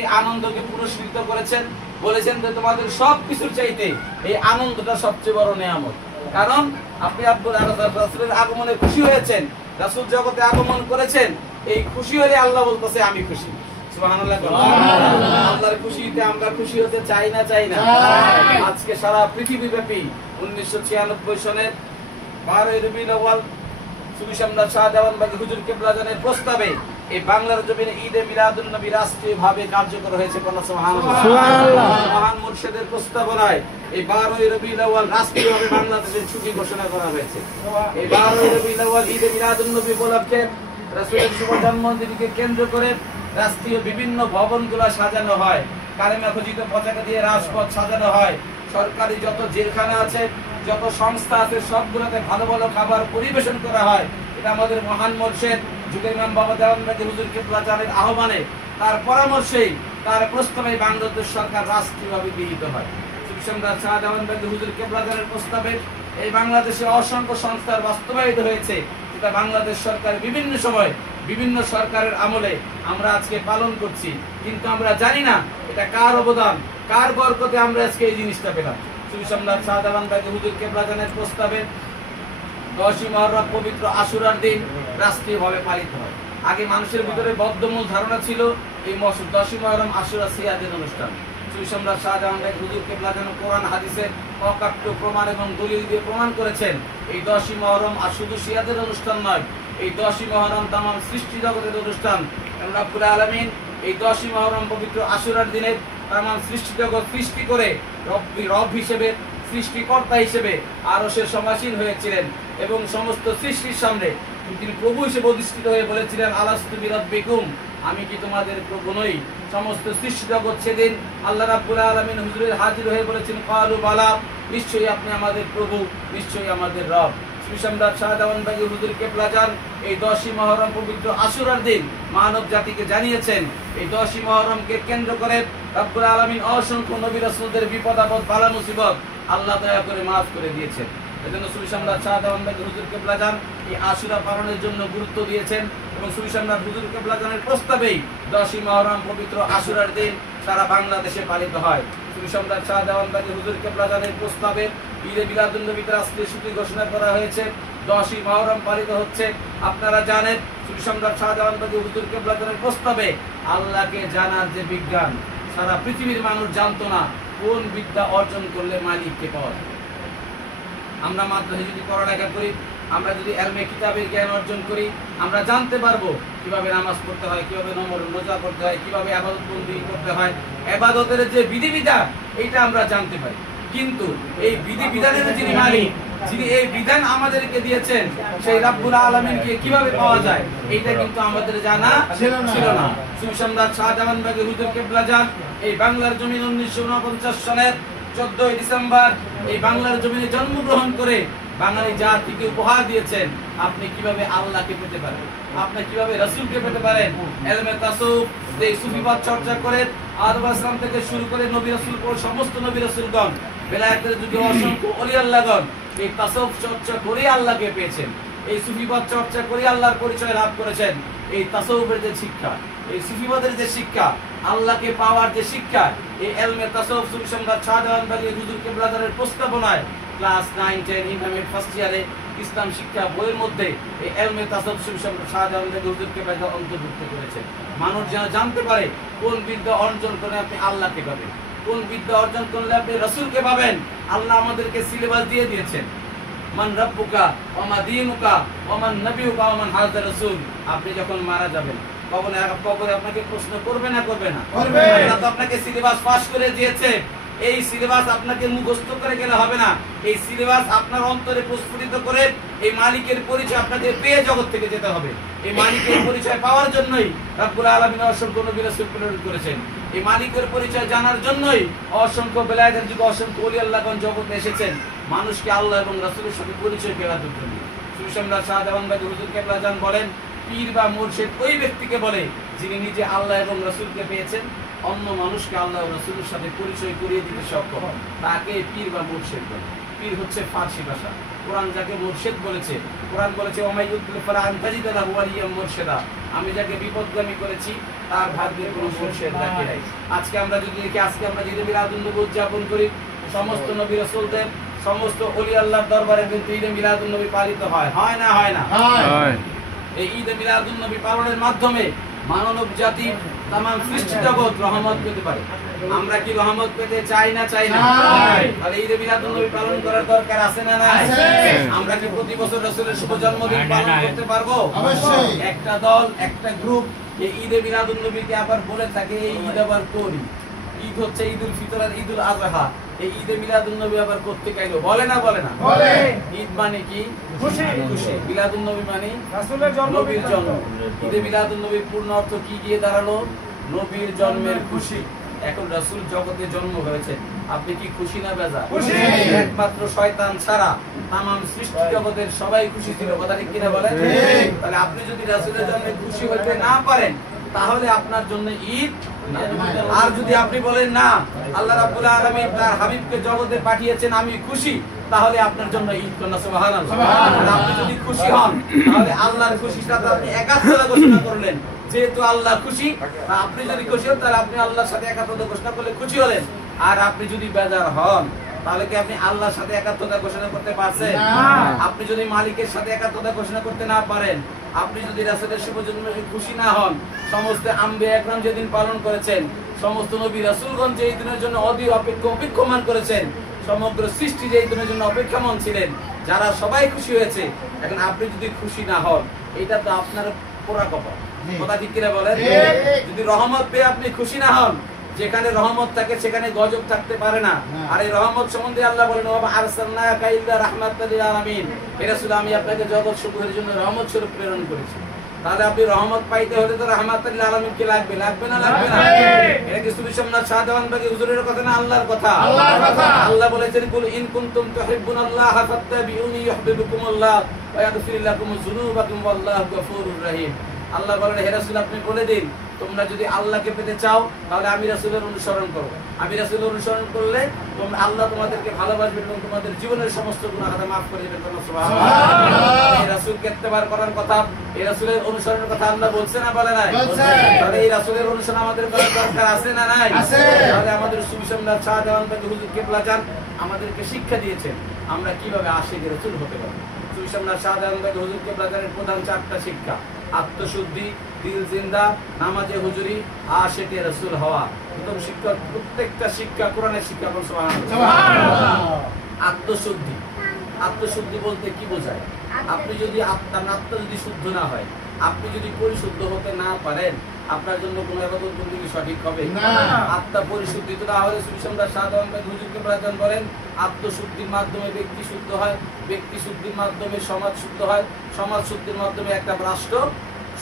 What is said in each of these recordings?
এই আনন্দকে পুরস্কৃত করেছেন, বলেছেন যে তোমাদের সবকিছুর চাইতে এই আনন্দটা সবচেয়ে বড় নিয়ামত। কারণ আপনি রাসূলের আগমনে খুশি হয়েছেন, রাসূল জগতে আগমন করেছেন, এই খুশি হলে আল্লাহ বলতেছে আমি খুশি। সুবহানাল্লাহ। আল্লাহর খুশিতে আমরা খুশি হতে চাই না? চাই না। আজকে সারা পৃথিবীব্যাপী 1996 সনের 12 রবিউল আউয়াল সুফি সম্রাট শাহজাহান বাগী হুজুর কিবলা জানের প্রস্তাবে এই বাংলার জমিনে ঈদে মিলাদুন নবী রাষ্ট্রীয়ভাবে কার্যকর হয়েছে। সুবহানাল্লাহ। মহান মুর্শিদের প্রস্তাবনায় এই 12 রবিউল আউয়াল রাষ্ট্রীয়ভাবে বাংলাদেশের ছুটি ঘোষণা করা হয়েছে। এই 12 রবিউল আউয়াল ঈদে মিলাদুন নবী উপলক্ষে রাসূলের শুভ জন্মদিনকে কেন্দ্র করে রাষ্ট্রীয় বিভিন্ন ভবনগুলো সাজানো হয়, কালেমা খচিত পতাকা দিয়ে রাজপথ সাজানো হয়, সরকারি যত জেলখানা আছে, যত সংস্থা আছে, সবগুলোতে ভালো ভালো খাবার পরিবেশন করা হয়। এটা আমাদের মহান মুর্শিদ যুগের ইমাম বাবা দেওয়ান বাগী হুজুর কিবলা জানের আহ্বানে, তার পরামর্শেই, তার প্রস্তাবে বাংলাদেশ সরকার রাষ্ট্রীয়ভাবে গৃহীত হয়। সুফি সম্রাট শাহজাহান বাগী হুজুর কিবলা জানের প্রস্তাবে এই বাংলাদেশে অসংখ্য সংস্থার বাস্তবায়িত হয়েছে, যেটা বাংলাদেশ সরকার বিভিন্ন সময় বিভিন্ন সরকারের আমলে আমরা আজকে পালন করছি। কিন্তু আমরা জানি না এটা কার অবদান, কার বরকতে আমরা আজকে এই জিনিসটা পেলাম। সুফি সম্রাট শাহজাহান বাগী হুজুর কিবলা জানের প্রস্তাবে 10ই মুহররম পবিত্র আশুরার দিন রাষ্ট্রীয়ভাবে পালিত হয়। আগে মানুষের ভিতরে বদ্ধমূল ধারণা ছিল এই 10ই মুহররম আশুরা সিয়াদের অনুষ্ঠান। সুফি সম্রাট শাহজাহান বাগী হুজুর কিবলা জান কোরআন হাদিসের অকাট্য প্রমাণ এবং দলিল দিয়ে প্রমাণ করেছেন এই 10ই মুহররম আর শুধু সিয়াদের অনুষ্ঠান নয়, এই 10ই মুহররম তামাম সৃষ্টি জগতের অনুষ্ঠান। রব্বুল আলামিন এই 10ই মুহররম পবিত্র আশুরার দিনে তামাম সৃষ্টি জগৎ সৃষ্টি করে রব হিসেবে, সৃষ্টিকর্তা হিসেবে আরশের সমাসীন হয়েছিলেন এবং সমস্ত সৃষ্টির সামনে তিনি প্রভু হিসেবে অধিষ্ঠিত হয়ে বলেছিলেন আলাস্তু বিরাব্বিকুম, আমি কি তোমাদের প্রভু নই? সমস্ত সৃষ্টি জগৎ সেদিন আল্লাহ রাব্বুল আলামিন হুজুরের হাজির হয়ে বলেছেন ক্বালু বালা, নিশ্চয়ই আপনি আমাদের প্রভু, নিশ্চয়ই আমাদের রব। সুফি সম্রাট শাহজাহান বাগী হুজুর কিবলা জান এই 10ই মুহররম পবিত্র আশুরার দিন মানব জাতিকে জানিয়েছেন এই 10ই মুহররমকে কেন্দ্র করে রব্বুল আলামিন অসংখ্য নবী রাসূলদের বিপদ আপদ বালা মুসিবত আল্লাহ দয়া করে মাফ করে দিয়েছেন। এজন্য সুফি সম্রাট শাহজাহান বাগী হুজুর কিবলা জান এই আশুরা পালনের জন্য গুরুত্ব দিয়েছেন এবং সুফি সম্রাট হুজুর কিবলা জানের প্রস্তাবেই 10ই মুহররম পবিত্র আশুরার দিন সারা বাংলাদেশে পালিত হয়। সুফি সম্রাট শাহজাহান বাগী হুজুর কিবলা জানের প্রস্তাবে ঈদে মিলাদুন নবী রাষ্ট্রীয় ছুটি ঘোষণা করা হয়েছে। 10ই মুহররম পালিত হচ্ছে। আপনারা জানেন সুফি সম্রাট শাহজাহান বাগী হুজুর কিবলা জানের প্রস্তাবে আল্লাহকে জানার যে বিজ্ঞান, সারা পৃথিবীর মানুষ জানতো না কোন বিদ্যা অর্জন করলে মালিককে পাওয়া যায়। আমরা মাদ্রাসায় যদি পড়ালেখা করি, আমরা যদি এলমে কিতাবের জ্ঞান অর্জন করি, আমরা জানতে পারবো কিভাবে নামাজ পড়তে হয়, কিভাবে রোজা করতে হয়, কিভাবে ইবাদত বন্দেগী করতে হয়, ইবাদতের যে বিধিবিধান এইটা আমরা জানতে পারি। কিন্তু এই বিধিবিধানের যিনি মালিক, যিনি এই বিধান আমাদেরকে দিয়েছেন, সেই রাব্বুল আলামিনকে কিভাবে পাওয়া যায় এইটা কিন্তু আমাদের জানা ছিল না। সুফি সম্রাট শাহজাহান বাগী হুজুর কিবলা জান এই বাংলার জমিন 1949 সনের 14ই ডিসেম্বর এই বাংলার জমিনে জন্মগ্রহণ করে বাঙালি জাতিকে উপহার দিয়েছেন আপনি কিভাবে আল্লাহকে পেতে পারেন, আপনি কিভাবে রাসূলকে পেতে পারেন। ইলমে তাসাউফ যে সুফিবাদ চর্চা করেন, আদম আলাইহিস সালাম থেকে শুরু করে নবী রাসূল পর্যন্ত সমস্ত নবী রাসূলগণ, বেলায়েতের যুগে অসংখ্য ওলি আল্লাহগণ এই তাসাউফ চর্চা করে আল্লাহকে পেয়েছেন, এই সুফিবাদ চর্চা করে আল্লাহর পরিচয় লাভ করেছেন। এই তাসাউফের যে শিক্ষা, এই সুফিবাদের যে শিক্ষা, আল্লাহকে পাওয়ার যে শিক্ষা, এই ইলমে তাসাউফ সুফি সম্রাট শাহজাহান বাগী হুজুর কিবলা জানের প্রস্তাবনায় ক্লাস 9, 10 ইন্টারমিডিয়েট ফার্স্ট ইয়ারে ইসলাম শিক্ষা বইয়ের মধ্যে এই ইলমে তাসাউফ সুফি সম্রাট শাহজাহান বাগী হুজুর কিবলা জান অন্তর্ভুক্ত করেছেন। মানুষ যেন জানতে পারে কোন বিদ্যা অর্জন করে আপনি আল্লাহকে পাবেন, কোন বিদ্যা অর্জন করলে আপনি রাসূলকে পাবেন। আল্লাহ আমাদেরকে সিলেবাস দিয়ে দিয়েছেন, মান রাব্বুকা ওয়া মা দীনুকা ওয়া মান নবিয়ুকা ওয়া মান হাযা রাসূল। আপনি যখন মারা যাবেন কবরে আপনাকে প্রশ্ন করবে না? করবে না। আল্লাহ তো আপনাকে সিলেবাস পাস করে দিয়েছে। এই সিলেবাস আপনাকে মুখস্থ করে গেলে হবে না, এই সিলেবাস আপনার অন্তরে প্রস্ফুটিত করে এই মালিকের পরিচয় আপনাকে পেয়ে জগৎ থেকে যেতে হবে। এই মালিকের পরিচয় পাওয়ার জন্যই রব্বুল আলামিন অসংখ্য নবী রাসূল প্রেরণ করেছেন। এই মালিকের পরিচয় জানার জন্যই অসংখ্য বেলায়েতের যুগে অসংখ্য ওলি আল্লাহগণ জগতে এসেছেন মানুষকে আল্লাহ এবং রাসূলের সাথে পরিচয় করানোর জন্য। সুফি সম্রাট শাহজাহান বাগী হুজুর কিবলা জান বলেন, পীর বা মুর্শিদ ওই ব্যক্তিকে বলে যিনি নিজে আল্লাহ এবং রাসূলকে পেয়েছেন, অন্য মানুষকে আল্লাহ ও রাসূলের সাথে পরিচয় করিয়ে দিতে সক্ষম, তাকে পীর বা মুর্শিদ বলে। পীর হচ্ছে ফার্সি ভাষা। কোরআন যাকে মুর্শিদ বলেছে, কোরআন বলেছে ওমাইয়ুদ্দিল ফালা আনতাজিদা লাহু ওয়ালিয়াম মুরশিদা, আমি যাকে বিপদগামী করেছি তার ভাগ্যে কোনো মুর্শিদ বাকি নাই। আজকে আমরা যদি দেখি, আজকে আমরা ঈদে মিলাদুন নবী উদযাপন করি, সমস্ত নবী রাসূলদের সমস্ত ওলি আল্লাহর দরবারে কিন্তু ঈদে মিলাদুন নবী পালিত হয়, হয় না হয় না? এই ঈদে মিলাদুন নবী পালনের মাধ্যমে মানব জাতির তামাম সৃষ্টি জগৎ রহমত পেতে পারে। আমরা কি রহমত পেতে চাই না চাই না? তাহলে ঈদে মিলাদুন নবী পালন করার দরকার আছে না নাই? আমরা কি প্রতি বছর রাসূলের শুভ জন্মদিন পালন করতে পারবো? অবশ্যই। একটা দল, একটা গ্রুপ এই ঈদে মিলাদুন নবীকে আবার বলে থাকে এই ঈদ আবার করি। ঈদ হচ্ছে ঈদুল ফিতর আর ঈদুল আযহা। এই ঈদে মিলাদুন নবী আবার করতে গেল বলে না বলে না? বলে। ঈদ মানে কি? খুশি। খুশি। মিলাদুন নবী মানে রাসূলের জন্ম, নবীর জন্ম। ঈদে মিলাদুন নবীর পূর্ণ অর্থ কি গিয়ে দাঁড়ালো? নবীর জন্মের খুশি। এখন রাসূল জগতে জন্ম হয়েছে, আপনি কি খুশি না বেজার? খুশি। একমাত্র শয়তান ছাড়া তামাম সৃষ্টি জগতের সবাই খুশি ছিল, কথা ঠিক কিনা বলেন? ঠিক। তাহলে আপনি যদি রাসূলের জন্মে খুশি হতে না পারেন তাহলে আপনার জন্য ঈদ। আর যদি আপনি বলেন না আল্লাহ রাব্বুল আলামিন তার হাবিবকে জগতে পাঠিয়েছেন আমি খুশি, তাহলে আপনার জন্য ঈদ করুন সুবহানাল্লাহ। আপনি যদি খুশি হন তাহলে আল্লাহর খুশির সাথে আপনি একাত্মতা ঘোষণা করলেন, যেহেতু আল্লাহ খুশি, আপনি যদি খুশি হন তাহলে আপনি আল্লাহর সাথে একাত্মতা ঘোষণা করলে খুশি হলেন। আর আপনি যদি বেজার হন তাহলে কি আপনি আল্লাহর সাথে একাত্মতা ঘোষণা করতে পারছেন? আপনি যদি মালিকের সাথে একাত্মতা ঘোষণা করতে না পারেন, আপনি যদি রাসূলের শুভ জন্মে খুশি না হন, সমস্ত আম্বিয়া একরাম যেদিন পালন করেছেন, সমস্ত নবী রাসূলগণ যে এই দিনের জন্য অপেক্ষমান করেছেন, সমগ্র সৃষ্টি যে এই দিনের জন্য অপেক্ষমান ছিলেন, যারা সবাই খুশি হয়েছে, এখন আপনি যদি খুশি না হন এটা তো আপনার পোড়া কপাল, কথা ঠিক কিনা বলেন? যদি রহমত পেয়ে আপনি খুশি না হন, যেখানে রহমত থাকে সেখানে গজব থাকতে পারে না। আর এই রহমত সম্বন্ধে আল্লাহ বলেন ওয়া আরসালনাকা ইল্লা রাহমাতাল লিল আলামিন, হে রাসূল আমি আপনাকে জগৎ সমূহের জন্য রহমত স্বরূপ প্রেরণ করেছি। তাহলে আপনি রহমত পাইতে হলে তো রাহমাতাল লিল আলামিন কে লাগবে, লাগবে না লাগবে না? এটা কি সুবিশামনাথ শাহজাহান বাগী হুজুরের কথা না আল্লাহর কথা? আল্লাহর কথা। আল্লাহ বলেছেন কুল ইন কুনতুম তুহিব্বুনাল্লাহ ফাত্তাবিউনি ইউহিব্বুকুমুল্লাহ ওয়া ইয়াগফির লাকুম যুনুবাকুম ওয়াল্লাহু গফুরুর রহিম। আল্লাহ বলেন হে রাসূল আপনি বলে দিন তোমরা যদি আল্লাহকে পেতে চাও তাহলে আমি রাসূলের অনুসরণ করো। আমি রাসূলের অনুসরণ করলে তোমরা আল্লাহ তোমাদেরকে ভালোবাসবেন এবং তোমাদের জীবনের সমস্ত গুনাহ খাতা maaf করে দিবেন। সুবহানাল্লাহ। এই রাসূলকে ইত্তেবা করার কথা, এই রাসূলের অনুসরণের কথা আল্লাহ বলছে না বলে নাই? বলছে। তাহলে এই রাসূলের অনুসরণ আমাদের করার দরকার আছে না নাই? আছে। তাহলে আমাদের সুবিশামনাথ শাহজাহান বাগী হুজুর কিবলা জান আমাদেরকে শিক্ষা দিয়েছেন আমরা কিভাবে আশিক রাসূল হতে পারি। সুবিশামনাথ শাহজাহান বাগী হুজুর কিবলা জানের প্রধান 4টা শিক্ষা: আত্মশুদ্ধি, দিল জিন্দা, নামাজে হুজুরি, আশিকে রাসূল হওয়া। প্রথম শিক্ষা, প্রত্যেকটা শিক্ষা কোরআনের শিক্ষা। সুবহানাল্লাহ। আত্মশুদ্ধি, আত্মশুদ্ধি বলতে কি বোঝায়? আপনি যদি আপনার আত্মা যদি শুদ্ধ না হয়, আপনি যদি পরিশুদ্ধ হতে না পারেন, আপনার জন্য কোনো ইবাদত বন্দেগী সঠিক হবে না। আত্মা পরিশুদ্ধি তো না হলে সুবিশামনাথ শাহজাহান বাগী হুজুর কিবলা জান বলেন আত্মশুদ্ধির মাধ্যমে ব্যক্তি শুদ্ধ হয়, ব্যক্তি শুদ্ধির মাধ্যমে সমাজ শুদ্ধ হয়, সমাজ শুদ্ধির মাধ্যমে একটা রাষ্ট্র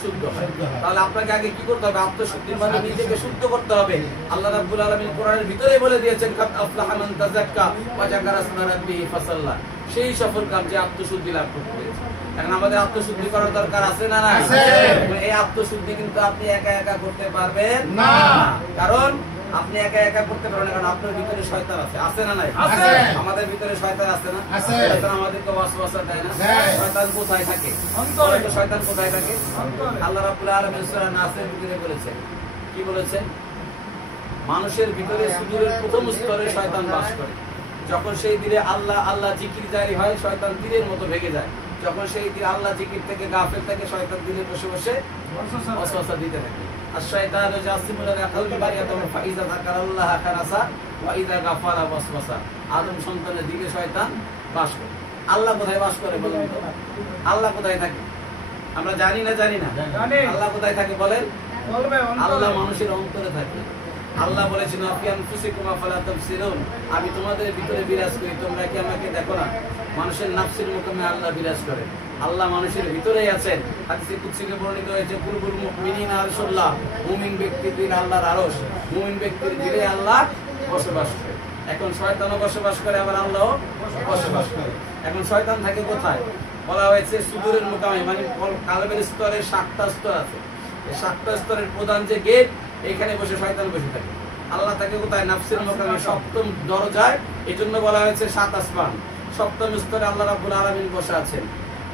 শুদ্ধ হয়। তাহলে আপনাকে আগে কি করতে হবে? আত্মশুদ্ধির মাধ্যমে নিজেকে শুদ্ধ করতে হবে। আল্লাহ রাব্বুল আলামিন কোরআনের ভিতরে বলে দিয়েছেন কাদ আফলাহা মান তাযাক্কা ওয়া যাকারা ইসমা রাব্বিহি ফাসাল্লা, সেই সফল কাম যে আত্মশুদ্ধি লাভ করতে পেরেছে। এখন আমাদের আত্মশুদ্ধি করার দরকার আছে না নাই? আছে। এই আত্মশুদ্ধি কিন্তু আপনি একা একা করতে পারবেন না, কারণ আপনি একা একা করতে পারবেন না, কারণ আপনার ভিতরে শয়তান আছে, আছে না নাই? আছে। আমাদের ভিতরে শয়তান আছে না? আছে। শয়তান আমাদেরকে ওয়াসওয়াসা দেয় না? শয়তান কোথায় থাকে? অন্তরে। শয়তান কোথায় থাকে? অন্তরে। আল্লাহ রাব্বুল আলামিন সূরা নাসের ভিতরে বলেছেন, কি বলেছেন? মানুষের ভিতরে সুদূরের প্রথম স্তরে শয়তান বাস করে। যখন সেই দিলে আল্লাহ আল্লাহ জিকির জারি হয়, শয়তান তীরের মতো ভেগে যায়। যখন সেই দিলে আল্লাহ জিকির থেকে গাফিল থাকে, শয়তান দিলে বসে বসে ওয়াসওয়াসা দিতে থাকে। আশ-শাইতানু জাসিমুল আকালবি বারিয়াতুন ফাইজা যাকারাল্লাহ খারাসা ওয়া ইযা গাফারা ওয়াসওয়াসা। আদম সন্তানের দিকে শয়তান বাস করে। আল্লাহ কোথায় বাস করে বলেন তো? আল্লাহ কোথায় থাকে? আমরা জানি না? জানি না? জানি। আল্লাহ কোথায় থাকে বলেন? বলবেন। আল্লাহ মানুষের অন্তরে থাকে। আল্লাহ বলেছেন আফি আনফুসিকুম আফালা তাবসিরুন, আমি তোমাদের ভিতরে বিরাজ করি, তোমরা কি আমাকে দেখো না? মানুষের নাফসের মুকামে আল্লাহ বিরাজ করে। আল্লাহ মানুষের ভিতরেই আছেন। হাদিসে কুদসিতে বর্ণিত হয়েছে কুলুল মুমিনিনা আরশুল্লাহ, মুমিন ব্যক্তির দিলে আল্লাহর আরশ, মুমিন ব্যক্তির দিলে আল্লাহ বসবাস করে। এখন শয়তানও বসবাস করে, আবার আল্লাহও বসবাস করে। এখন শয়তান থাকে কোথায়? বলা হয়েছে সুদূরের মুকামে, মানে কালবের স্তরে 7টা স্তর আছে। এই 7টা স্তরের প্রধান যে গেট, এখানে বসে শয়তান বসে থাকে। আল্লাহ থাকে কোথায়? নাফসের মুকামে 7ম দরজায়। এজন্য বলা হয়েছে 7 আসমান। 7ম স্তরে আল্লাহ রাব্বুল আলামিন বসে আছেন।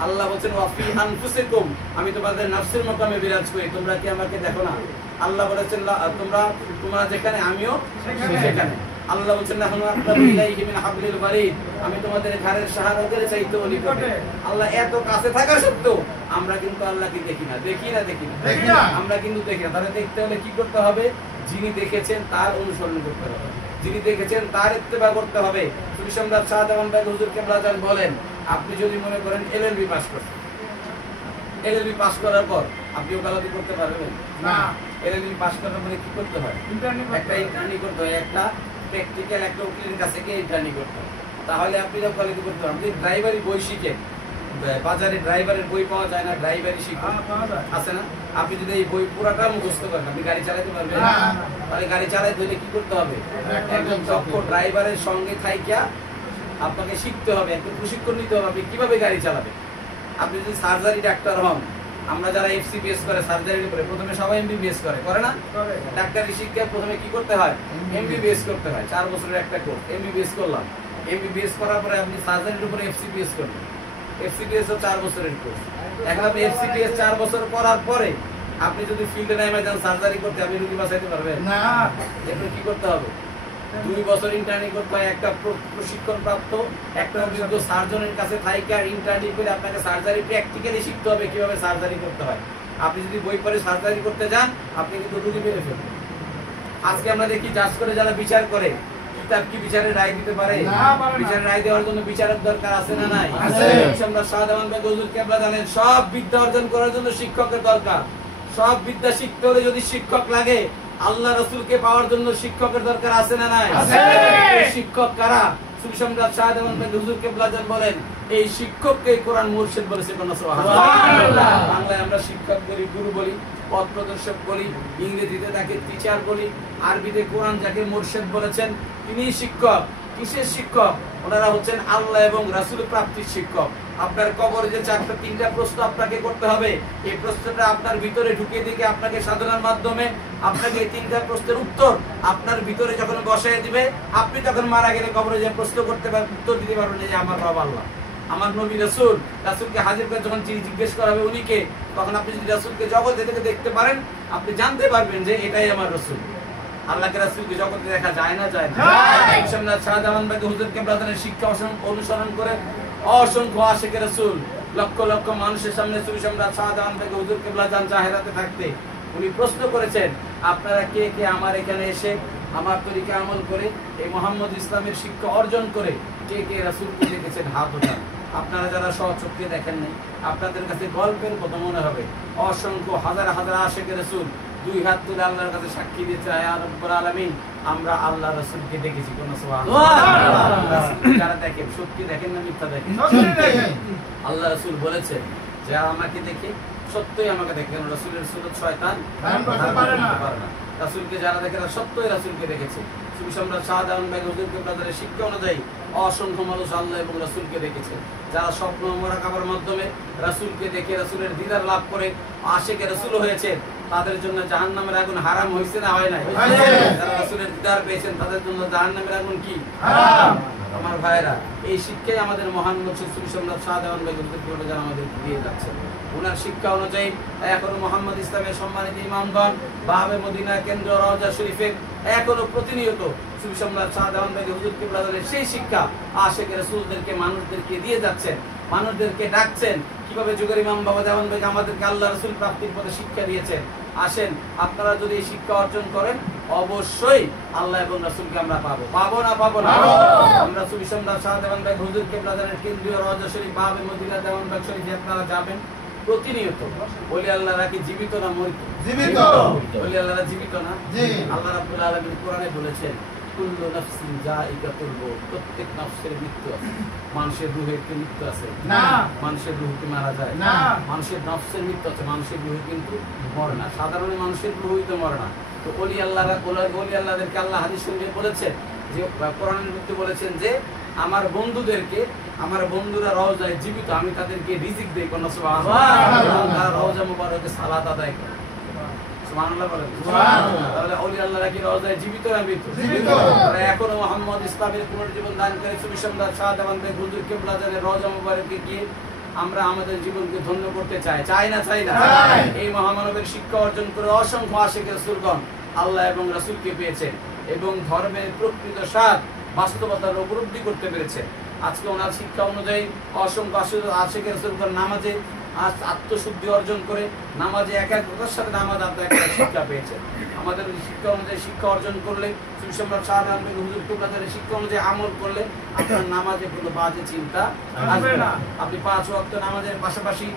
আল্লাহ বলেন ওয়াফি আনফুসিকুম, আমি তোমাদের নাফসের মুকামে বিরাজ করি, তোমরা কি আমাকে দেখো না? আল্লাহ বলেছেন তোমরা যেখানে আমিও সেখানে। আল্লাহ বলেছেন আমি তোমাদের ঘরের সাহায্যের চাইতেও নিকটে। আল্লাহ এত কাছে থাকা সত্ত্বেও আমরা কিন্তু আল্লাহকে দেখি না। আমরা কিন্তু দেখি না। তাহলে দেখতে হলে কি করতে হবে? যিনি দেখেছেন তার অনুসরণ করতে হবে, যিনি দেখেছেন তার ইত্তেবা করতে হবে। সুফি সম্রাট শাহজামান বাগ হুজুর কেবলা জান বলেন, আপনি যদি মনে করেন এলএলবি পাস করছেন, এলএলবি পাস করার পর আপনি ওকালতি করতে পারবেন না। এলএলবি পাস করার পরে কি করতে হয়? একটা ইন্টার্নি করতে হয়, একটা প্র্যাকটিক্যাল একটা উকিলের কাছে গিয়ে ইন্টার্নি করতে হয়। তাহলে আপনি ওকালতি করতে পারবেন। আপনি ড্রাইভারি বই শিখেন, বাজারে ড্রাইভারের বই পাওয়া যায় না, ড্রাইভারি শিখুন আছে না? আপনি যদি এই বই পুরাটা মুখস্থ করেন আপনি গাড়ি চালাতে পারবেন? তাহলে গাড়ি চালাতে হলে কি করতে হবে? একজন দক্ষ ড্রাইভারের সঙ্গে থাইকা আপনাকে শিখতে হবে, একটু প্রশিক্ষণ নিতে হবে আপনি কিভাবে গাড়ি চালাবেন। আপনি যদি সার্জারি ডাক্তার হন, আমরা যারা এফসিবিএস করে সার্জারির উপরে প্রথমে সবাই এমবিবিএস করে না? ডাক্তারি শিক্ষায় প্রথমে কি করতে হয়? এমবিবিএস করতে হয়। 4 বছরের একটা কোর্স এমবিবিএস করলাম। এমবিবিএস করার পরে আপনি সার্জারির উপরে এফসিবিএস করবেন। এফসিবিএস ও 4 বছরের কোর্স। এখন আপনি এফসিবিএস 4 বছর করার পরে আপনি যদি ফিল্ডে নেমে যান সার্জারি করতে, আপনি রোগী বাঁচাইতে পারবেন না। এরপরে কি করতে হবে? 2 বছর ইন্টার্নি করতে হয়। একটা প্রশিক্ষণ প্রাপ্ত একটা অভিজ্ঞ সার্জনের কাছে থাইকা ইন্টার্নি করে আপনাকে সার্জারি প্র্যাকটিক্যালি শিখতে হবে কিভাবে সার্জারি করতে হয়। আপনি যদি বই পড়ে সার্জারি করতে যান আপনি কিন্তু রোগী মেরে ফেলবেন। আজকে আমরা দেখি জাজ করে যারা বিচার করে, কিতাব কি বিচারের রায় দিতে পারে? বিচারের রায় দেওয়ার জন্য বিচারক দরকার আছে না নাই? আমরা শাহজামান বাগ হুজুর কেবলা জানেন সব বিদ্যা অর্জন করার জন্য শিক্ষকের দরকার। সব বিদ্যা শিখতে হলে যদি শিক্ষক লাগে, আল্লাহ রাসূলকে পাওয়ার জন্য শিক্ষকের দরকার আছে না নাই? শিক্ষক কারা? সুফি সম্রাট শাহজামান বাগ হুজুর কেবলা জান বলেন, এই শিক্ষককে কোরআন মুর্শিদ বলেছে। সুবহানাল্লাহ। বাংলায় আমরা শিক্ষক বলি, গুরু বলি, পথ প্রদর্শক বলি, ইংরেজিতে তাকে টিচার বলি, আরবিতে কোরআন যাকে মুর্শিদ বলেছেন তিনি শিক্ষক। কিসের শিক্ষক? ওনারা হচ্ছেন আল্লাহ এবং রাসূল প্রাপ্তির শিক্ষক। আপনার কবরে যে 4-3টা প্রশ্ন আপনাকে করতে হবে, এই প্রশ্নটা আপনার ভিতরে ঢুকিয়ে দিকে আপনাকে সাধনার মাধ্যমে আপনাকে এই 3টা প্রশ্নের উত্তর আপনার ভিতরে যখন বসায় দিবে, আপনি তখন মারা গেলে কবরে যে প্রশ্ন করতে পারবেন, উত্তর দিতে পারবেন যে আমার রব আল্লাহ, আমার নবী রাসূল। রাসূলকে হাজির করে যখন জিজ্ঞেস করা হবে উনিকে, তখন আপনি যদি রাসূলকে জগতে থেকে দেখতে পারেন আপনি জানতে পারবেন যে এটাই আমার রাসূল। আল্লাহকে রাসূলকে জগতে দেখা যায় না? যায় না। সম্রাট শাহজামান বাগ হুজুর কেবলা জানের শিক্ষা অনুসরণ করে অসংখ্য আশিকে রাসূল লক্ষ লক্ষ মানুষের সামনে সুফি সম্রাট শাহজামান বাগ হুজুর কেবলা জান জাহেরাতে থাকতে উনি প্রশ্ন করেছেন, আপনারা কে কে আমার এখানে এসে আমার তরিকা আমল করে এই মুহাম্মদ ইসলামের শিক্ষা অর্জন করে কে কে রাসূলকে দেখেছেন? হাত ওঠান। আপনারা যারা স্বচক্ষে দেখেন নাই, আপনাদের কাছে গল্পের কথা মনে হবে। অসংখ্য হাজার হাজার আশিকে রাসূল 2 হাত তুলে আল্লাহর কাছে সাক্ষী দিয়েছে, ইয়া রাব্বুল আলামিন আমরা আল্লাহ রাসূলকে দেখেছি। কোন সুবহানাল্লাহ। যারা দেখেন সত্যি দেখেন না মিথ্যা দেখেন? আল্লাহ রাসূল বলেছেন যারা আমাকে দেখে সত্যই আমাকে দেখে। কারণ রাসূলের সুন্নাত শয়তান ধারণ করতে পারে না। রাসূলকে যারা দেখে তারা সত্যই রাসূলকে দেখেছে। সুফি সম্রাট শাহজামান বাগ হুজুর কেবলা জানের শিক্ষা অনুযায়ী অসংখ্য মানুষ আল্লাহ এবং রাসূলকে দেখেছে। যারা স্বপ্ন মুরাকাবার মাধ্যমে রাসূলকে দেখে রাসূলের দিদার লাভ করে আশিকে রাসূল হয়েছে, তাদের জন্য জাহান্নামের আগুন হারাম হয়েছে না হয় নাই? যারা রাসূলের দিদার পেয়েছেন তাদের জন্য জাহান্নামের আগুন কি হারাম? আমার ভাইরা, এই শিক্ষাই আমাদের মহান মুর্শিদ সুফি সম্রাট শাহজামান বাগ হুজুর কেবলা জান আমাদের দিয়ে যাচ্ছে। ওনার শিক্ষা অনুযায়ী এখনো মুহাম্মদ ইসলামের সম্মানিত ইমামগণ বাবে মদিনা কেন্দ্র রওজা শরীফের এখনো প্রতিনিয়ত সুফি সম্রাট শাহজামান বাগ হুজুর কেবলা জানের সেই শিক্ষা আশিকে রাসূলদেরকে মানুষদেরকে দিয়ে যাচ্ছেন, মানুষদেরকে ডাকছেন। কিভাবে যুগের ইমাম বাবা জামান বাগ আমাদেরকে আল্লাহ রাসূল প্রাপ্তির পথে শিক্ষা দিয়েছেন। আসেন আপনারা যদি এই শিক্ষা অর্জন করেন অবশ্যই আল্লাহ এবং রাসূলকে আমরা পাবো। পাবো না? পাবো না। আমরা সুফি সম্রাট শাহজামান বাগ হুজুর কেবলা জানের কেন্দ্রীয় রওজা শরীফ বাবে মদিনা জামান বাগ শরীফে আপনারা যাবেন প্রতিনিয়ত। ওলি আল্লাহরা কি জীবিত না মৃত? জীবিত। ওলি আল্লাহরা জীবিত না? জি। আল্লাহ রাব্বুল আলামিন কোরআনে বলেছেন কুল্লু নাফসিন যায়িকাতুল মউত, প্রত্যেক নফসের মৃত্যু আছে। মানুষের রূহের কি মৃত্যু আছে? না। মানুষের রূহ কি মারা যায়? না। মানুষের নফসের মৃত্যু আছে, মানুষের রূহ কিন্তু মরে না। সাধারণ মানুষের রূহই তো মরে না। তো ওলি আল্লাহরা ওলি আল্লাহদেরকে আল্লাহ হাদিস শরীফে বলেছেন যে কোরআনের মধ্যে বলেছেন যে আমার বন্ধুদেরকে, আমার বন্ধুরা রওজায় জীবিত, আমি তাদেরকে রিজিক দেই। কোন সুবহানাল্লাহ। এবং তারা রওজা মুবারকে সালাত আদায় করে। সুবহানাল্লাহ বলেন। সুবহানাল্লাহ। তাহলে ওলি আল্লাহরা কি রওজায় জীবিত না মৃত? জীবিত। তারা এখনো মুহাম্মদ ইসলামের পুনর্জীবন দান করে সুফি সম্রাট শাহজামান বাগ হুজুর কেবলা জানের রওজা মুবারকে গিয়ে আমরা আমাদের জীবনকে ধন্য করতে চাই, চাই না চাই না? এই মহামানবের শিক্ষা অর্জন করে অসংখ্য আশিক রাসূলগণ আল্লাহ এবং রাসূলকে পেয়েছেন এবং ধর্মের প্রকৃত স্বাদ বাস্তবতার উপলব্ধি করতে পেরেছে। আজকে ওনার শিক্ষা অনুযায়ী অসংখ্য আশিক রাসূলগণ নামাজে আত্মশুদ্ধি অর্জন করে নামাজে একাগ্রতার সাথে নামাজ আদায় করার শিক্ষা পেয়েছে। আমাদের শিক্ষা অনুযায়ী শিক্ষা অর্জন করলে সম্রাট শাহজাহান বেগম হুজুর কিবলার শিক্ষা অনুযায়ী আমল করলে আপনার নামাজে কোনো বাজে চিন্তা আসবে না। আপনি 5 ওয়াক্ত নামাজের পাশাপাশি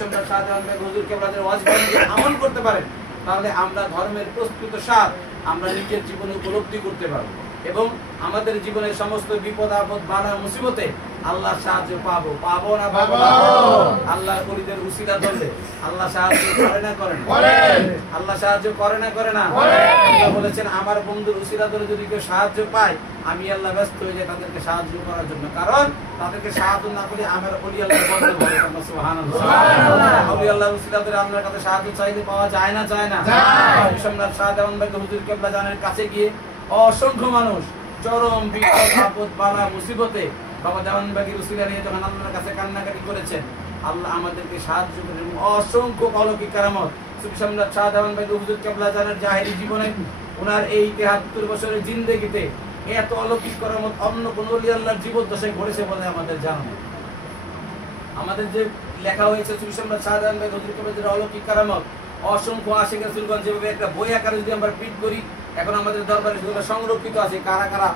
সম্রাট শাহজাহান বেগম হুজুর কিবলার ওয়াজিব আমল করতে পারেন, তাহলে আমরা ধর্মের প্রস্তুত স্বাদ আমরা নিজের জীবনে উপলব্ধি করতে পারবো এবং আমাদের জীবনের সমস্ত বিপদ আপদ বাধা মুসিবতে আল্লাহ সাহায্য পাবো, পাবো না পাবো? আল্লাহর ওলিদের উসিলা ধরলে আল্লাহ সাহায্য করে না করে না? আল্লাহ সাহায্য করে না করে না? আল্লাহ বলেছেন আমার বন্ধুর উসিলা ধরে যদি কেউ সাহায্য পায় আমি আল্লাহ ব্যস্ত হয়ে যাই তাদেরকে সাহায্য করার জন্য, কারণ তাদেরকে সাহায্য না করে আমার ওলি আল্লাহ বন্ধ করে। সুবহানাল্লাহ। ওলি আল্লাহর উসিলা ধরে আল্লাহর কাছে সাহায্য চাইলে পাওয়া যায় না চায় না? সম্রাট শাহজাহান বেগম হুজুর কিবলা জানের কাছে গিয়ে অসংখ্য মানুষ চরম বিপদ আপদ বালা মুসিবতে বাবা দেওয়ানবাগীর উসিলা নিয়ে যখন আল্লাহর কাছে কান্নাকাটি করেছেন, আল্লাহ আমাদেরকে সাহায্য করেন। অসংখ্য অলৌকিক কারামত সম্রাট শাহজাহান বেগম হুজুর কিবলা জানের জাহেরি জীবনে ওনার এই 73 বছরের জিন্দেগিতে এত অলৌকিক কারামত অন্য কোন ওলি আল্লাহর জীবদ্দশায় ঘটেছে বলে আমাদের জানা নেই। আমাদের যে লেখা হয়েছে সম্রাট শাহজাহান বেগম হুজুর কিবলা জানের অলৌকিক কারামত অসংখ্য আশিক রাসূলগণ যেভাবে একটা বই আকারে যদি আমরা প্রিন্ট করি এখন আমাদের দরবারে সেগুলো সংরক্ষিত আছে। কারা কারা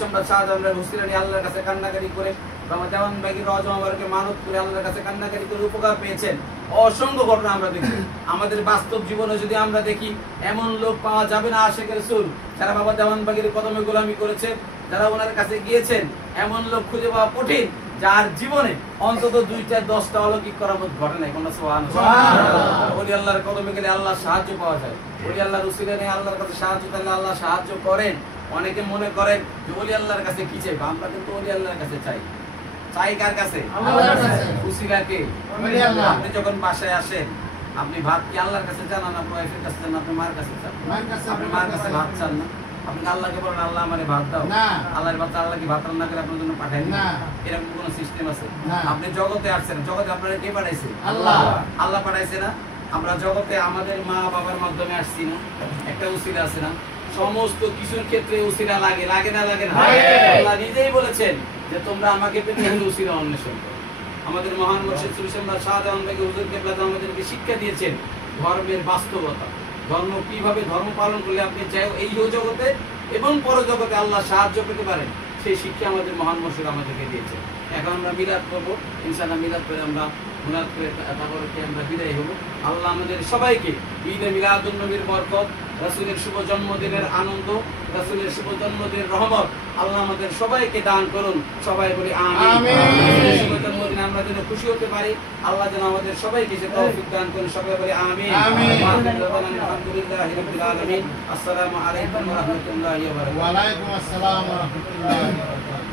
সম্রাট শাহজাহানের উসিলা নিয়ে আল্লাহর কাছে কান্নাকাটি করে বাবা দেওয়ানবাগীর রওজা মুবারকে মানত করে আল্লাহর কাছে কান্নাকাটি করে উপকার পেয়েছেন, অসংখ্য ঘটনা আমরা দেখি। আমাদের বাস্তব জীবনে যদি আমরা দেখি এমন লোক পাওয়া যাবে না আশিক রাসূল যারা বাবা দেওয়ানবাগীর কদমে গোলামি করেছে, যারা ওনার কাছে গিয়েছেন, এমন লোক খুঁজে পাওয়া কঠিন যার জীবনে অন্তত 2-10টা অলৌকিক কারামত ঘটে নাই। কোনটা সুবহানাল্লাহ। ওলি আল্লাহর কদমে গেলে আল্লাহর সাহায্য পাওয়া যায়, ওলি আল্লাহর উসিলা নিয়ে আল্লাহর কাছে সাহায্য চাইলে আল্লাহ সাহায্য করেন। অনেকে মনে করেন যে ওলি আল্লাহর কাছে কি চাইবো, আমরা কিন্তু ওলি আল্লাহর কাছে চাই। চাই কার কাছে? আল্লাহর কাছে। উসিলাকে ওলি আল্লাহ। আপনি যখন বাসায় আসেন আপনি ভাত কি আল্লাহর কাছে চান না আপনার ওয়াইফের কাছে চান না আপনার মার কাছে চান? আপনি মার কাছে ভাত চান না, আপনি আল্লাহকে বলেন আল্লাহ আমারে ভাত দাও, আল্লাহর ভাত আল্লাহ কি ভাত রান্না করে আপনার জন্য পাঠায় না? এরকম কোন সিস্টেম আছে? আপনি জগতে আসছেন, জগতে আপনারা কে পাঠাইছে? আল্লাহ। আল্লাহ পাঠাইছে না? আমরা জগতে আমাদের মা বাবার মাধ্যমে আসছি না? একটা উসিলা আছে না? সমস্ত কিছুর ক্ষেত্রে উসিলা লাগে, লাগে না লাগে না? আল্লাহ নিজেই বলেছেন যে তোমরা আমাকে পেতে হলে উসিলা অন্বেষণ করো। আমাদের মহান মুর্শিদ সম্রাট শাহজাহান বেগম হুজুর কিবলা আমাদেরকে শিক্ষা দিয়েছেন ধর্মের বাস্তবতা, ধর্ম কিভাবে ধর্ম পালন করলে আপনি চাই এই জগতে এবং পরজগতে আল্লাহ সাহায্য পেতে পারেন, সেই শিক্ষা আমাদের মহান মুর্শিদ আমাদেরকে দিয়েছেন। এখন আমরা মিলাদ করবো, ইনশাআল্লাহ মিলাদ করে আমরা মুনাদ করে তারপরে আমরা বিদায় হবো। আল্লাহ আমাদের সবাইকে ঈদে মিলাদুন নবীর বরকত, রাসূলের শুভ জন্মদিনের আনন্দ, রাসূলের শুভ জন্মদিনের রহমত আল্লাহ আমাদের সবাইকে দান করুন। সবাই বলি আমিন। শুভ জন্মদিনে আমরা যেন খুশি হতে পারি, আল্লাহ যেন আমাদের সবাইকে সে তৌফিক দান করুন। সবাই বলি আমিন। আলহামদুলিল্লাহি রাব্বিল আলামিন। আসসালামু আলাইকুম ওয়া রাহমাতুল্লাহি ওয়া বারাকাতুহু। ওয়া আলাইকুম আসসালাম ওয়া রাহমাতুল্লাহি ওয়া বারাকাতুহু।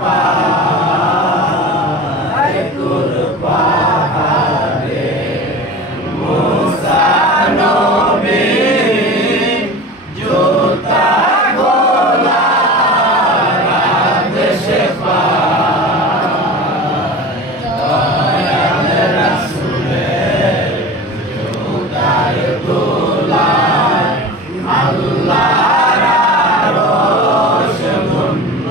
পায় তোর পাহাড়ে মুসা নবী জুতা গোলা দেশে পায় দয়াল রাসূলের জুতার দোলায় আল্লাহর আরশ ধন্য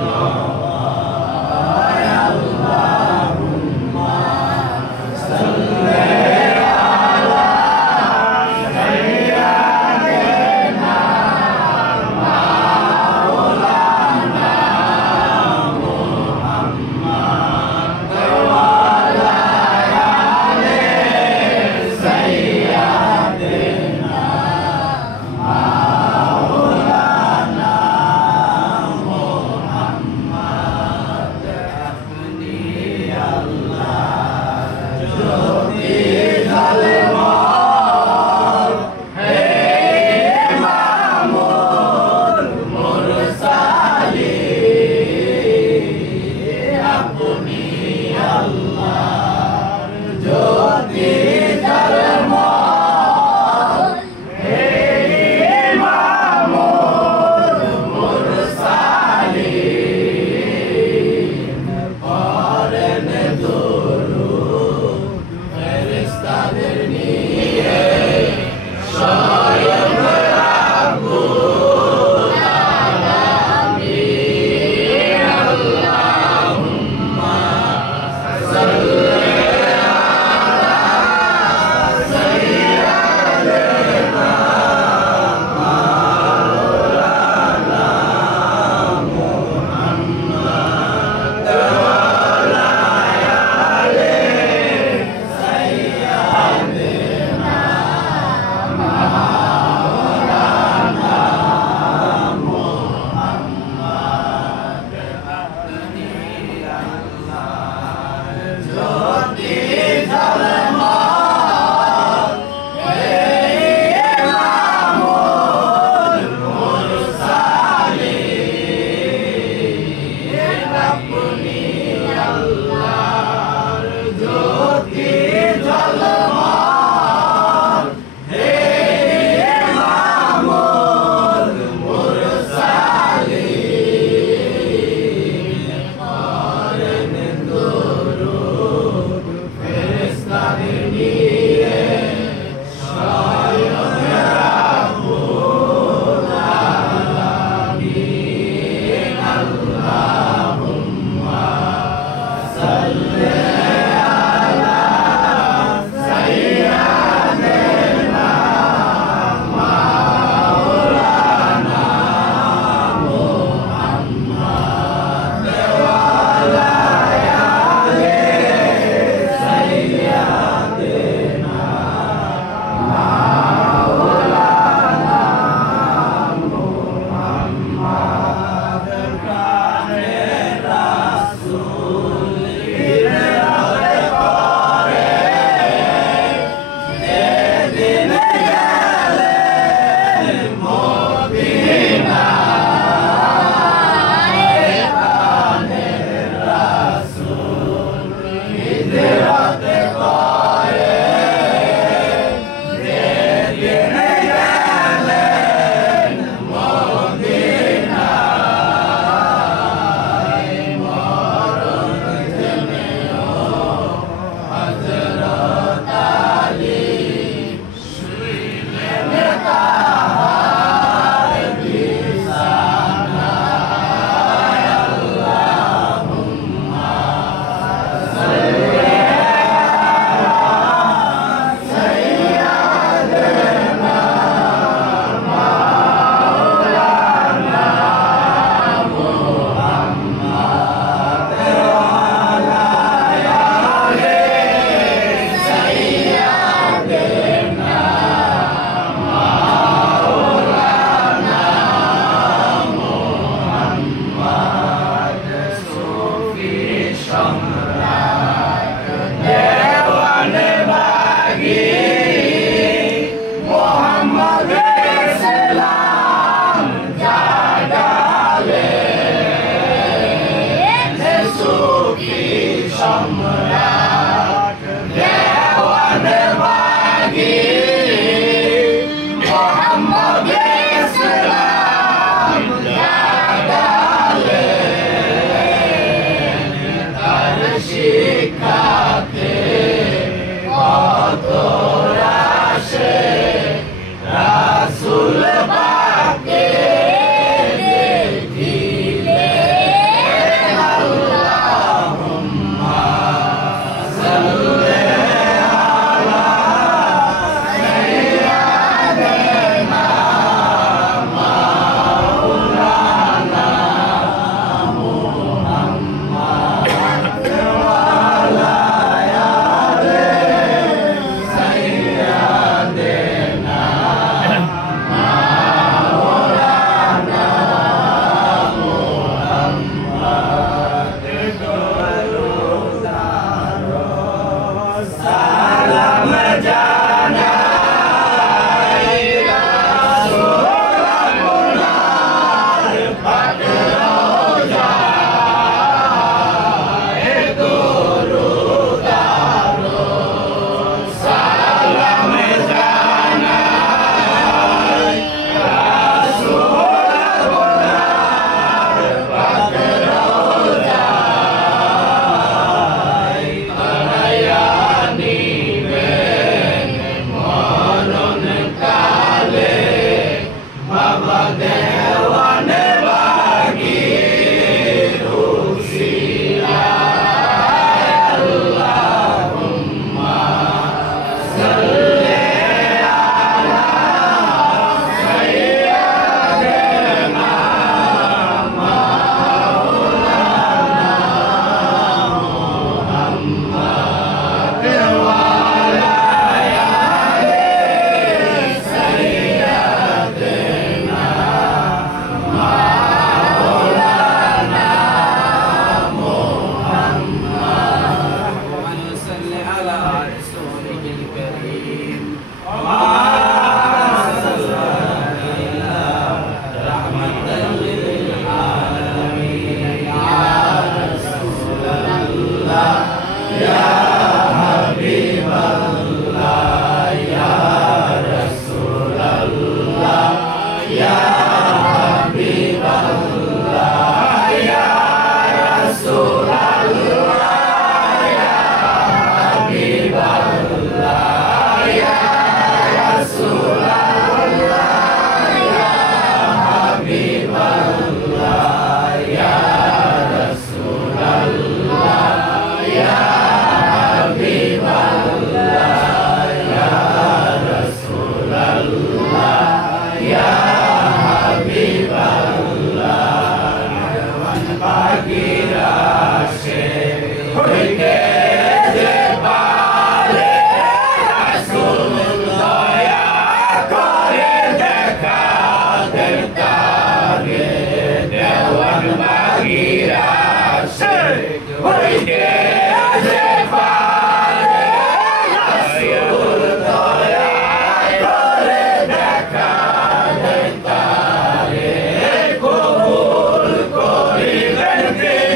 কবুল করিবেন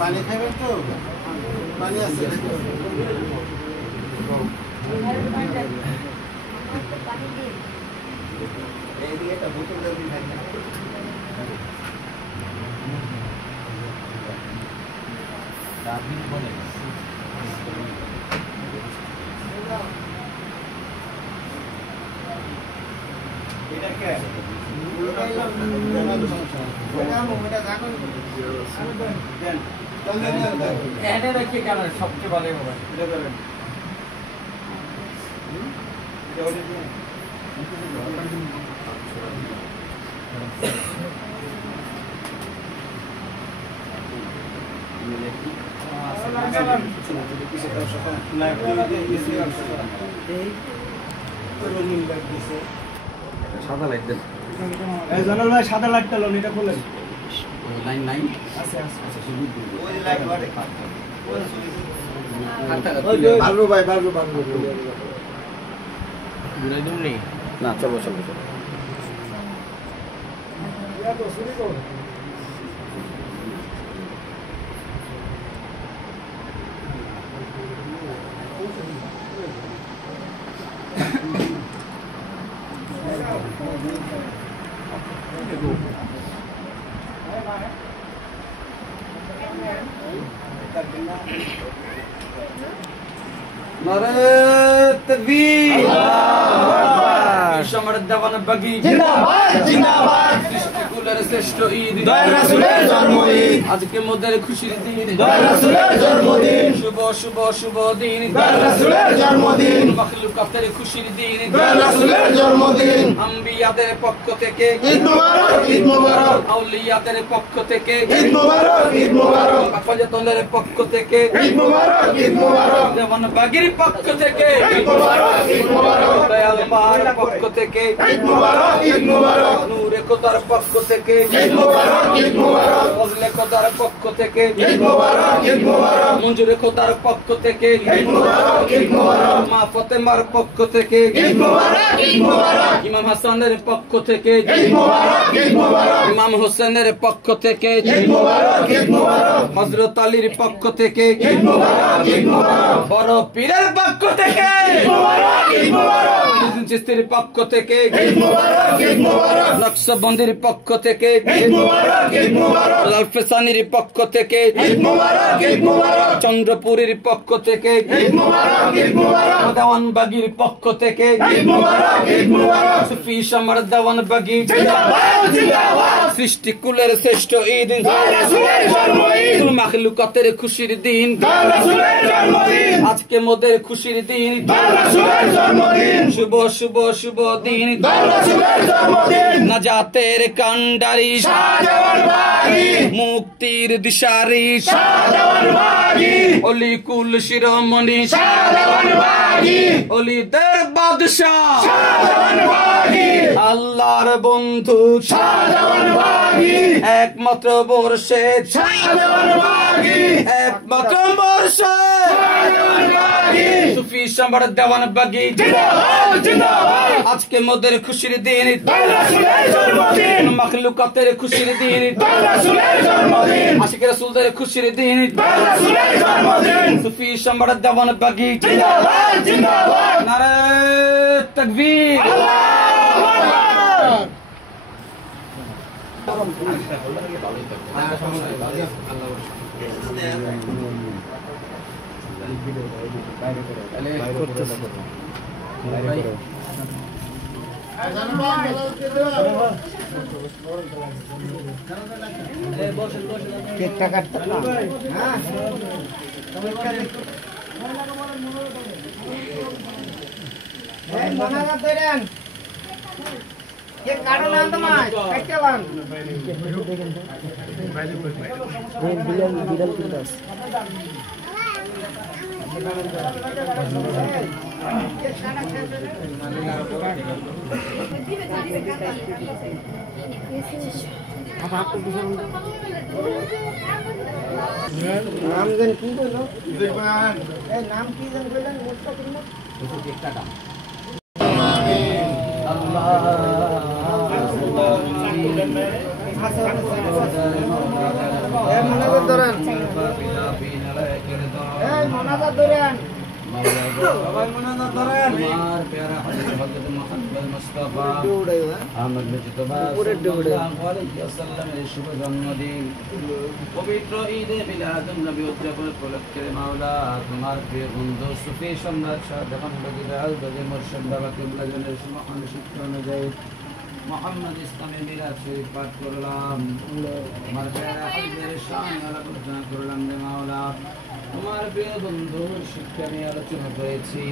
পানি খাবেন তো? পানি আছে? এইদিকে একটা বোতল দেবেন ভাই। এটা কে? সবচেয়ে ভালো হবে সাদা লাইট দেন। জনাল ভাই সাদা লাইটটা লোন এটা খুলেন। লাইন নাই আছে আছে ওই লাইট বাড়ে। বালু ভাই বালু বালু না, চলো চলো চলো। নারে তাকবীর, সম্রাট দেওয়ান বাগি জিন্দাবাদ জিন্দাবাদ সৃষ্টিকুলের শ্রেষ্ঠ ঈদ দয়াল রাসূলের জন্মদিন আজকে মোদের খুশির দিন দয়াল রাসূলের জন্মদিন শুভ শুভ শুভ দিন দয়াল রাসূলের জন্মদিন মাখলুকাতের খুশির দিন দয়াল রাসূলের জন্মদিন আম্বিয়াদের পক্ষ থেকে ঈদ মুবারক ঈদ মুবারক আউলিয়াদের পক্ষ থেকে ঈদ মুবারক ঈদ মুবারক আফাজাতুলের পক্ষ থেকে ঈদ মুবারক ঈদ মুবারক দেওয়ান বাগির পক্ষ থেকে ঈদ মুবারক ঈদ মুবারক দয়াল মার পক্ষ থেকে ঈদ মুবারক ঈদ মুবারক নূরে খোদার পক্ষ থেকে ঈদ মুবারক ঈদ মুবারক ফজলে খোদার পক্ষ থেকে ঈদ মুবারক ঈদ মুবারক মঞ্জুরে খোদার পক্ষ থেকে ঈদ মুবারক ঈদ মুবারক মা ফতেমার পক্ষ থেকে ঈদ মুবারক ঈদ মুবারক ইমাম হাসানের পক্ষ থেকে ঈদ মুবারক ঈদ মুবারক ইমাম হোসেনের পক্ষ থেকে ঈদ মুবারক ঈদ মুবারক হযরত আলীর পক্ষ থেকে ঈদ মুবারক ঈদ মুবারক বড় পীরের পক্ষ থেকে ঈদ মুবারক ঈদ মুবারক চিস্তির পক্ষ থেকে ঈদ মুবারক ঈদ মুবারক নকশবন্দির পক্ষ থেকে ঈদ মুবারক ঈদ মুবারক লালফেসানির পক্ষ থেকে ঈদ মুবারক ঈদ মুবারক চন্দ্রপুরীর পক্ষ থেকে ঈদ মুবারক ঈদ মুবারক দেওয়ানবাগির পক্ষ থেকে ঈদ মুবারক ঈদ মুবারক সুফি সম্রাট দেওয়ানবাগি জিন্দাবাদ জিন্দাবাদ সৃষ্টিকুলের শ্রেষ্ঠ ঈদ দয়াল রাসূলের জন্মদিন কুল মাখলুকাতের খুশির দিন, দয়াল রাসূলের জন্মদিন, আজকে মোদের খুশির দিন, দয়াল রাসূলের জন্মদিন, শুভ শুভ শুভ দিন, দয়াল রাসূলের জন্মদিন, নাজাতের কান্ডারি, শাহজাহান বাগী, মুক্তির দিশারি, শাহজাহান বাগী, অলি কুল শিরোমণি, শাহজাহান বাগী, অলিদের বাদশাহ, শাহজাহান বাগী, আল্লাহর বন্ধু, শাহজাহান বাগী, একমাত্র বর্ষে, শাহজাহান বাগী, একমাত্র বর্ষে, শাহজাহান বাগী, সুফি সম্রাট দেওয়ান বাগী, জিন্দাবাদ জিন্দাবাদ, আজকে মোদের খুশির দিন, দয়াল রাসূলের জন্মদিন, মাখলুকাতের খুশির দিন, দয়াল রাসূলের জন্মদিন, আশিক রাসূলদের খুশির দিন, দয়াল রাসূলের জন্মদিন, সুফি সম্রাট দেওয়ান বাগী, জিন্দাবাদ জিন্দাবাদ, নারে তাকবীর। আল্লাহু আকবার। কেকটা কাটতে না হ্যাঁ এই মনাগা দেন কেক কাটো না তোমায় কাটতে লান বিড়াল বিড়াল কিন্তু আছে নাম জান কি কইলো এই নাম কি জান কইলেন মুস্তা কইলো এই মনাগা ধরেন এই মনাগা ধরেন সবাই মনাগা ধরেন আমার প্যারা হযরত মুহাম্মদ মুস্তাফা দৌড়াইও আহমদ মুজতবা সাল্লাল্লাহু আলাইহি ওয়াসাল্লামের শুভ জন্মদিন, পবিত্র ঈদে মিলাদুন নবী উদযাপন উপলক্ষে মাওলা তোমার প্রিয় বন্ধু সুফি সম্রাট শাহজাহান বাগী আল বাগী মুর্শিদ বাবা কিবলা জনের মহান শিক্ষা অনুযায়ী মোহাম্মদ ইসলামের মিলাদ শরীফ পাঠ করলাম। তোমার প্যারা হযরতের শান আলোচনা করলাম রে মাওলা, তোমার প্রিয় বন্ধুর শিক্ষা নিয়ে আলোচনা করেছি।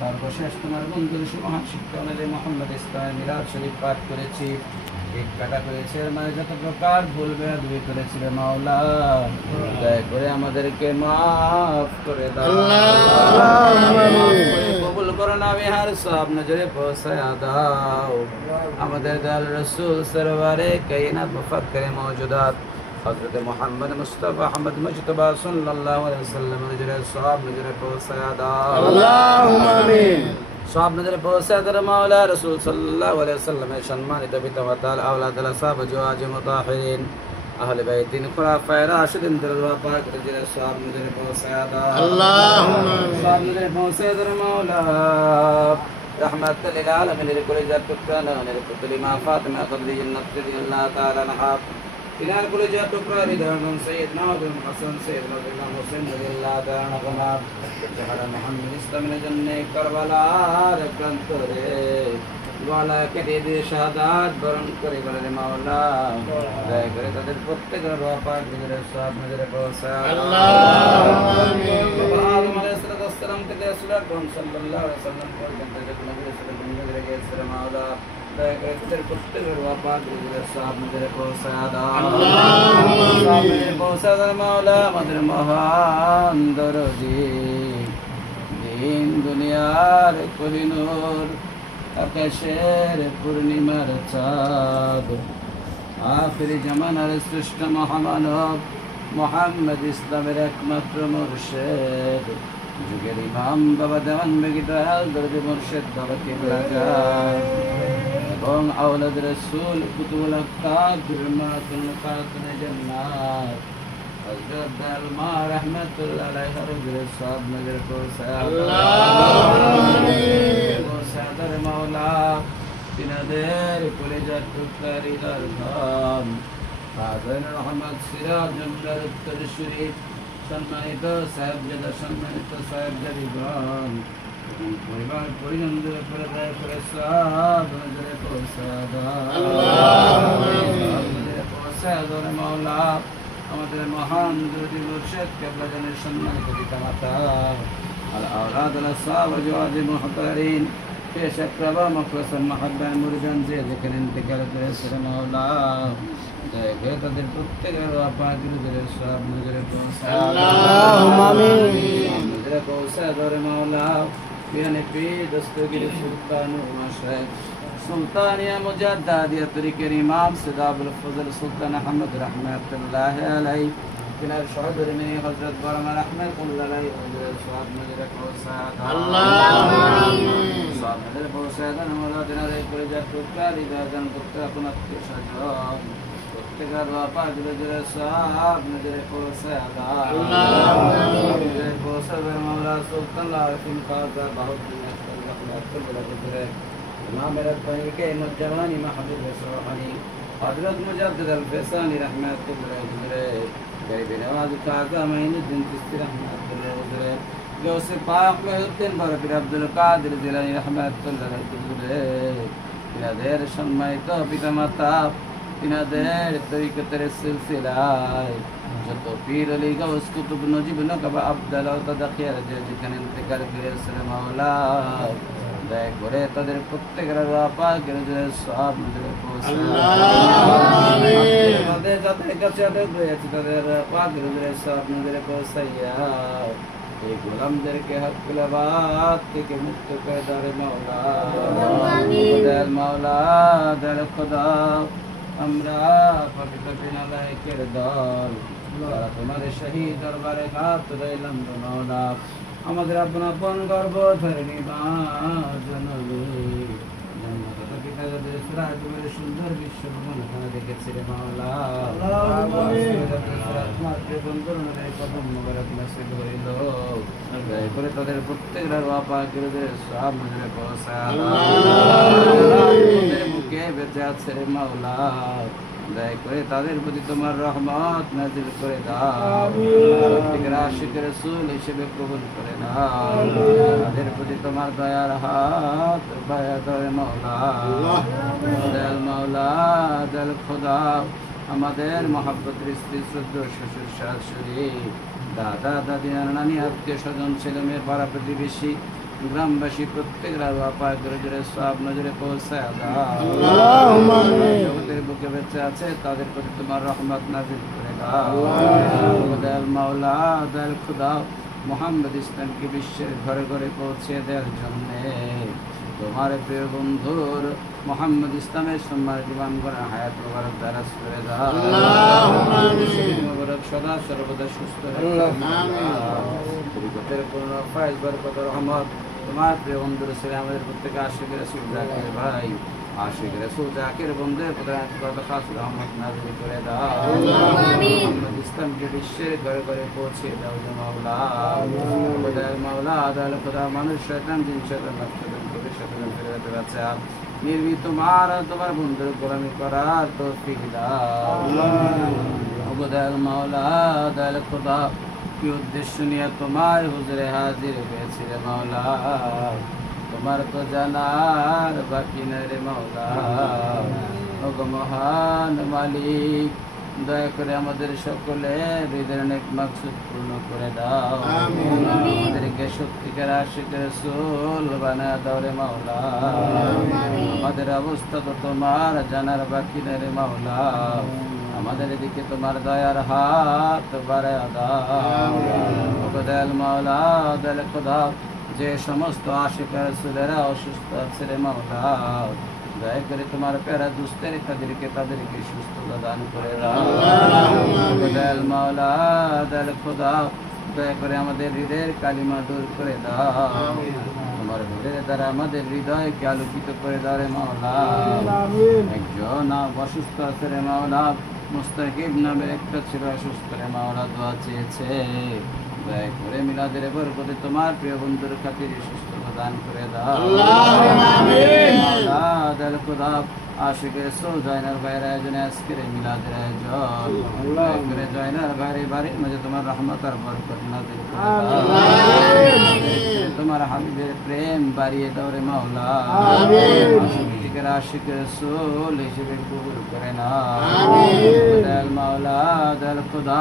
সর্বশেষ তোমার বন্ধুর মহান শিক্ষা অনুযায়ী মোহাম্মদ ইসলামের মিলাদ শরীফ পাঠ করেছি। কেক কাটা করেছে, মানে যত প্রকার ভুল বেয়াদবি করেছিল মাওলা দয়া করে আমাদেরকে মাফ করে দাও, কবুল করো না, বিহার সব নজরে পৌঁছায় দাও। আমাদের দয়াল রাসূল সরওয়ারে কায়নাত মুফাক্কিরে মওজুদাত হযরত মুহাম্মদ মুস্তাফা আহমদ মুজতবা সাল্লাল্লাহু আলাইহি ওয়াসাল্লাম নজরে সব নজরে পৌঁছায় দাও, আল্লাহুম্মা আমিন। সব নজরে পৌঁছায় দাও মাওলা। রাসূল সাল্লাল্লাহু আলাইহি ওয়াসাল্লামের সম্মানিত পিতা মাতা আওলাদ সাহাবা জওয়াজ মুতাহিরিন আহলে বাইতিন খুলাফায়ে রাশিদিন দরজা পাক নজরে সব নজরে পৌঁছায় দাও, আল্লাহুম্মা আমিন। সব নজরে পৌঁছায় দাও মাওলা। رحمت للعالمين لكل ذات تكران لكل ما فاطمة خديجة النصر رضي الله تعالى عنها إلى كل ذات تكران لدرن سيدنا الحسن سيدنا الحسين رضي الله تعالى عنهما جعل محمد إسلام الجنة كربلاء ركنتره ওয়ালা কেটে দিয়ে শাহাদাত বরণ করে বলেন মাওলা দয়া করে তাদের প্রত্যেকের রূহ পাক নজরে সব নজরে পৌঁছায় আল্লাহুম্মা আমিন। আদম আলাইহিস সালাম থেকে রাসূলুল্লাহ সাল্লাল্লাহু আলাইহি ওয়াসাল্লাম পর্যন্ত যত নবী রাসূল নজরে গেছে মাওলা দয়া করে তাদের প্রত্যেকের রূহ পাক নজরে সব নজরে পৌঁছায় দাও, আল্লাহুম্মা আমিন। পৌঁছায় দাও মাওলা আমাদের মহান দরদি দিন দুনিয়ার কোহিনূর আকাশের পূর্ণিমার চাঁদ আখিরি জামানার শ্রেষ্ঠ মহামানব মুহাম্মদ ইসলামের একমাত্র মুর্শিদ যুগের ইমাম বাবা দেওয়ান বাগী দয়াল দরদি মুর্শিদ বাবা কিবলা জান এবং আওলাদ রাসূল কুতুবুল আফতাব জুরমাতুল খাতুন জান্নাত হযরত দালমা রাহমাতুল্লাহ আলাইহি নজরে সব নজরে পৌঁছায় আল্লাহুম্মা আমিন। সাদর মাওলা তিনাদের কলেজার টুকরা হৃদয় ধাম ফাদার রহমত সিরাজুল্লাহ উত্তরসূরি সম্মানিত সাহেবজাদা সম্মানিত সাহেবজাদিগণ পরিবার পরিজনদের উপরে দয়া করে সব নজরে পৌঁছায় দাও, আল্লাহুম্মা আমিন। নজরে পৌঁছায় দাও রে মাওলা। আমাদের মহান দুটি মুর্শিদ কেবলা জানের সম্মানিত পিতামাতা আল আওলাদ আল আসহাব ওয়াজওয়াজ মুহতারিন পেশ আকরাবা মাকরাসান মাহাব্বান মুরজান যে যেখানে ইন্তেকাল করেছেন মাওলা দয়া করে তাদের প্রত্যেকের পাক রুজের সব নজরে পৌঁছায় আল্লাহুম্মা আমিন নজরে পৌঁছায় দরে মাওলা বিয়ানে পি দস্তগীর সুলতান মাশায়েখ সুলতানিয়া মুজাদ্দাদিয়াতুল ইমাম সিদাবুল ফজল সুলতান আহমদ রাহমাতুল্লাহি আলাইহি কিনার শহরের মেয়ে হযরত বরমা রাহমাতুল্লাহি আলাইহি ওদের সওয়াব নজরে পৌঁছায় আল্লাহুম্মা আমিন সওয়াব নজরে পৌঁছায় দেন মাওলা দিনারে করে যা টুকরা রিদান করতে আপন আত্মীয় স্বজন প্রত্যেকের পাক নজরে সওয়াব নজরে পৌঁছায় আল্লাহুম্মা আমিন নজরে পৌঁছায় দেন মাওলা সুলতান আলাইহিম কাজা বহুত রাহমাতুল্লাহি इमाम रब्बानी के मुज्जमानी महबूब सुहानी हजरत मुजद्दिद अल-फैसानी रहमतुल्लाह अलैहि गरीब नवाज खाजा मईनुद्दीन चिश्ती रहमतुल्लाह अलैहि गौस पाक मुहिद्दीन बरकत अब्दुल कादिर जिलानी रहमतुल्लाह अलैहि इनाদের সম্মানিত পিতামাতা ইনাদের তরিকতের সিলসিলায় যত পীর আলী গাউস কুতুব নজিব নকবা আব্দাল ও তাদাখিয়ার যেখানে ইন্তেকাল করেছেন মাওলা দয়া করে তাদের প্রত্যেকের পাকের সব নজরে পৌঁছায় তাদের যাদের কাছে আটক রয়েছে তাদের পাকের সব নজরে পৌঁছাইয়া এই গোলামদেরকে হকলাবাদ থেকে মুক্ত করে দাঁড়ে মাওলা দয়াল মাওলা দয়াল খোদা আমরা পবিত্র বিনালায়েকের দল যারা তোমাদের শহীদ দরবারে ঘাত রইলাম মাওলা আমাদের আপন গর্ব ধরে নিবা জানালে পিতা যাদের তোমাদের সুন্দর বিশ্ব ভ্রমণ এখানে দেখেছি রে মাওলা করে তাদের প্রত্যেকটা সব নজরে পৌঁছায় মুখে বেঁচে আছে রে মাওলা দয়া করে তাদের প্রতি তোমার রহমত নাজিল করে দাও প্রত্যেকের আশিক রাসূল হিসেবে কবুল করে নাও তাদের প্রতি তোমার দয়ার হাত বায়া দয় মাওলা দয়াল মাওলা দয়াল খোদা আমাদের মহব্বতের স্ত্রী শ্রদ্ধেয় শ্বশুর শাশুড়ি দাদা দাদি নানি আত্মীয় স্বজন ছেলে মেয়ে পাড়া প্রতিবেশী গ্রামবাসী প্রত্যেকের পাকের সব নজরে পৌঁছায় জগতের বুকে বেঁচে আছে তাদের প্রতি তোমার রহমত নাজিল করে দাও দয়াল মাওলা দয়াল খুদা মুহাম্মদ ইসলামকে বিশ্বের ঘরে ঘরে পৌঁছে দেওয়ার জন্য তোমার প্রিয় বন্ধুর মুহাম্মদ ইসলামের সম্মান জীবন করে হায়াত মুবারক দারাজ করে দাও মুবারক সদা সর্বদা সুস্থ রাখো পূর্ণ ফয়েজ বরকত রহমত তোমার প্রিয় বন্ধুর ছেলে আমাদের প্রত্যেকে আশিক রাসূল জাকির ভাই আশিক রাসূল জাকির বন্ধুর প্রতি খাস রহমত নাযিল করে দাও মুহাম্মদ ইসলামকে বিশ্বের ঘরে ঘরে পৌঁছে দাও মাওলা দয়াল মাওলা দয়াল খোদা মানুষ শয়তান জিন শয়তান নফসকে শয়তান ফেরাতে বাঁচা নির্ভীক তোমার বন্ধুর গোলামি করার তৌফিক দাও দয়াল মাওলা দয়াল খোদা কি উদ্দেশ্য নিয়ে তোমার হুজুরে হাজির হয়েছে রে মাওলা তোমার তো জানার বাকি নাই রে মাওলা ওগো মহান মালিক দয়া করে আমাদের সকলের হৃদয়ের নেক মাকসুদ পূর্ণ করে দাও আমাদেরকে সত্যিকার আশিক রাসূল বানায় দাও রে মাওলা আমাদের অবস্থা তো তোমার জানার বাকি নাই রে মাওলা আমাদের দিকে তোমার দয়ার হাত বাড়ায় দাও দয়াল মাওলা দয়াল খোদা যে সমস্ত আশিক রাসূলেরা অসুস্থ আছে রে মাওলা দয়া করে তোমার প্যারা দুস্তের তাদেরকে সুস্থতা দান করে দাও দয়াল মাওলা দয়াল খোদা দয়া করে আমাদের হৃদয়ের কালিমা দূর করে দাও তোমার হৃদয়ের দ্বারা আমাদের হৃদয়কে আলোকিত করে দাও রে মাওলা একজন অসুস্থ আছে রে মাওলা মুস্তাকিব নামের একটা ছিল অসুস্থ রে মাওলা দোয়া চেয়েছে দয়া করে মিলাদের বরকতে তোমার প্রিয় বন্ধুর খাতিরে সুস্থতা দান করে দাও দয়াল খোদা আশিক রাসূল জয়নাল ভাইয়ের আয়োজনে আজকের মিলাদের আয়োজন দয়া করে জয়নাল ভাইয়ের বাড়ির মাঝে তোমার রহমত আর বরকত নাযিল করে দাও তোমার হাবিবের প্রেম বাড়িয়ে দাও রে মাওলা সত্যিকার আশিক রাসূল হিসেবে কবুল করে নাও। আমিন। দয়াল মাওলা দয়াল খোদা,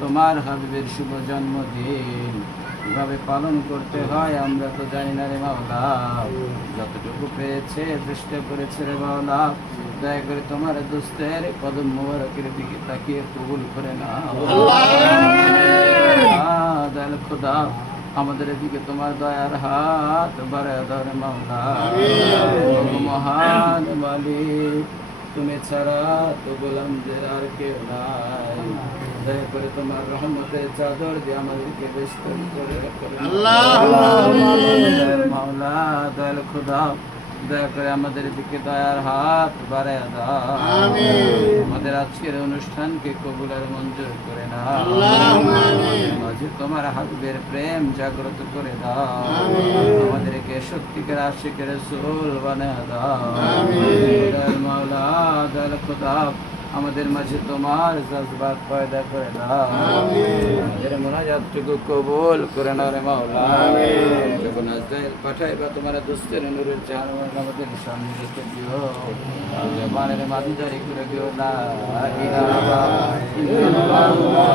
তোমার হাবিবের শুভ জন্মদিন কিভাবে পালন করতে হয় আমরা তো জানি না রে মাওলা। যতটুকু পেয়েছে চেষ্টা করেছে রে মাওলা, দয়া করে তোমার দোস্তের কদম মোবারকের দিকে তাকিয়ে কবুল করে নাও। দয়াল খোদা, আমাদের দিকে তোমার দয়ার হাত বাড়ায় দাও রে মাওলা। ওগো মহান মালিক, তুমি ছাড়া তো গোলামদের আর কেউ নাই। দয়া করে তোমার রহমতের চাদর দিয়ে আমাদেরকে বেষ্টন করে রাখো রে মাওলা। দয়াল খোদা, দয়া করে আমাদের দিকে দয়ার হাত বাড়ায় দাও। আমাদের আজকের অনুষ্ঠানকে কবুল আর মঞ্জুর করে নাও। মাঝে তোমার হাবিবের প্রেম জাগ্রত করে দাও। আমাদেরকে সত্যিকার আশিকের রাসূল বানায় দাও। দয়াল মাওলা দয়াল খোদা, আমাদের মাঝে তোমার জজবাত পয়দা করে দাও। আমাদের মোনাজাতটুকু কবুল করে নাও রে মাওলা। যখন আজরাইল পাঠাইবা তোমার দোস্তের নূরের জাহান আমাদের সামনে রেখে দিও। জবানের মাঝে জারি করে দিও লা ইলাহা ইল্লাল্লাহ